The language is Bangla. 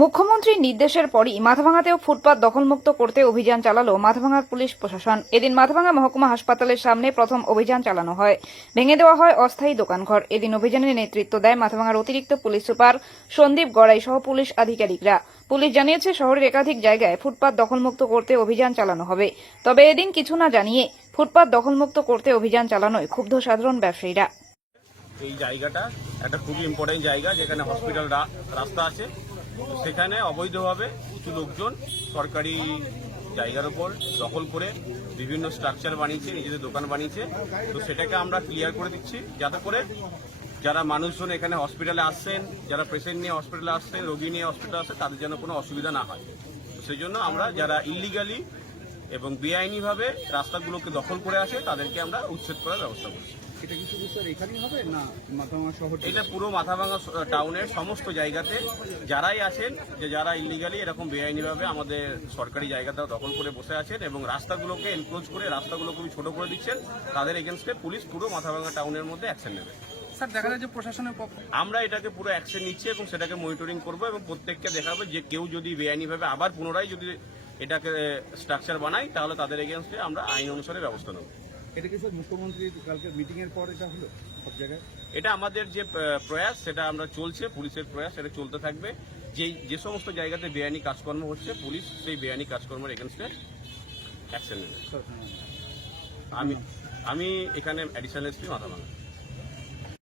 মুখ্যমন্ত্রীর নির্দেশের পরই মাথাভাঙাতেও ফুটপাত দখলমুক্ত করতে অভিযান চালালো মাথাভাঙার পুলিশ প্রশাসন। এদিন মাথাভাঙা মহকুমা হাসপাতালের সামনে প্রথম অভিযান চালানো হয়। ভেঙে দেওয়া হয় অস্থায়ী দোকানঘর। এদিন অভিযানের নেতৃত্ব দেয় মাথাভাঙার অতিরিক্ত পুলিশ সুপার সন্দীপ গড়াই সহ পুলিশ আধিকারিকরা। পুলিশ জানিয়েছে, শহরের একাধিক জায়গায় ফুটপাত দখলমুক্ত করতে অভিযান চালানো হবে। তবে এদিন কিছু না জানিয়ে ফুটপাত দখলমুক্ত করতে অভিযান চালানোয় ক্ষুব্ধ সাধারণ ব্যবসায়ীরা। এই জায়গাটা একটা খুবই ইম্পর্টেন্ট জায়গা, যেখানে হসপিটাল রাস্তা আছে। সেখানে অবৈধভাবে কিছু লোকজন সরকারি জায়গার উপর দখল করে বিভিন্ন স্ট্রাকচার বানিয়েছে, নিজেদের দোকান বানিয়েছে। তো সেটাকে আমরা ক্লিয়ার করে দিচ্ছি, যাতে করে যারা মানুষজন এখানে হসপিটালে আসছেন, যারা পেশেন্ট নিয়ে হসপিটালে আসছেন, রোগী নিয়ে হসপিটালে আসছেন, তাদের যেন কোনো অসুবিধা না হয়। সেই জন্য আমরা যারা ইলিগালি এবং বেআইনিভাবে রাস্তাগুলোকে দখল করে আসে তাদেরকে আমরা উচ্ছেদ করার ব্যবস্থা করছি। এটা কি শুধু স্যার এখানেই হবে না মাথাভাঙা শহর? এটা পুরো মাথাভাঙা টাউনের সমস্ত জায়গাতে যারাই আছেন যে যারা ইলিগালি এরকম বেআইনিভাবে আমাদের সরকারি জায়গাটা দখল করে বসে আছেন এবং রাস্তাগুলোকে এনক্লোজ করে রাস্তাগুলো খুবই ছোট করে দিচ্ছেন তাদের এগেনস্টে পুলিশ পুরো মাথাভাঙা টাউনের মধ্যে অ্যাকশন নেবে। স্যার দেখা যায় যে প্রশাসনের পক্ষ আমরা এটাকে পুরো অ্যাকশন নিচ্ছি এবং সেটাকে মনিটরিং করব এবং প্রত্যেককে দেখাবো যে কেউ যদি বেআইনিভাবে আবার পুনরায় যদি এটাকে স্ট্রাকচার বানাই তাহলে তাদের এগেনস্টে আমরা আইন অনুসারে ব্যবস্থা নেব। এটা কি স্যার মুখ্যমন্ত্রীর কালকে মিটিং এর পর এটা হলো সব জায়গায়? এটা আমাদের যে প্রয়াস সেটা আমরা চলছে পুলিশের প্রয়াস সেটা চলতে থাকবে। যে যে সমস্ত জায়গাতে বেআইনি কাজকর্ম হচ্ছে পুলিশ সেই বেআইনি কাজকর্মের এগেনস্টে অ্যাকশন নেবে। আমি আমি এখানে অ্যাডিশনাল এসপি মাথাভাঙা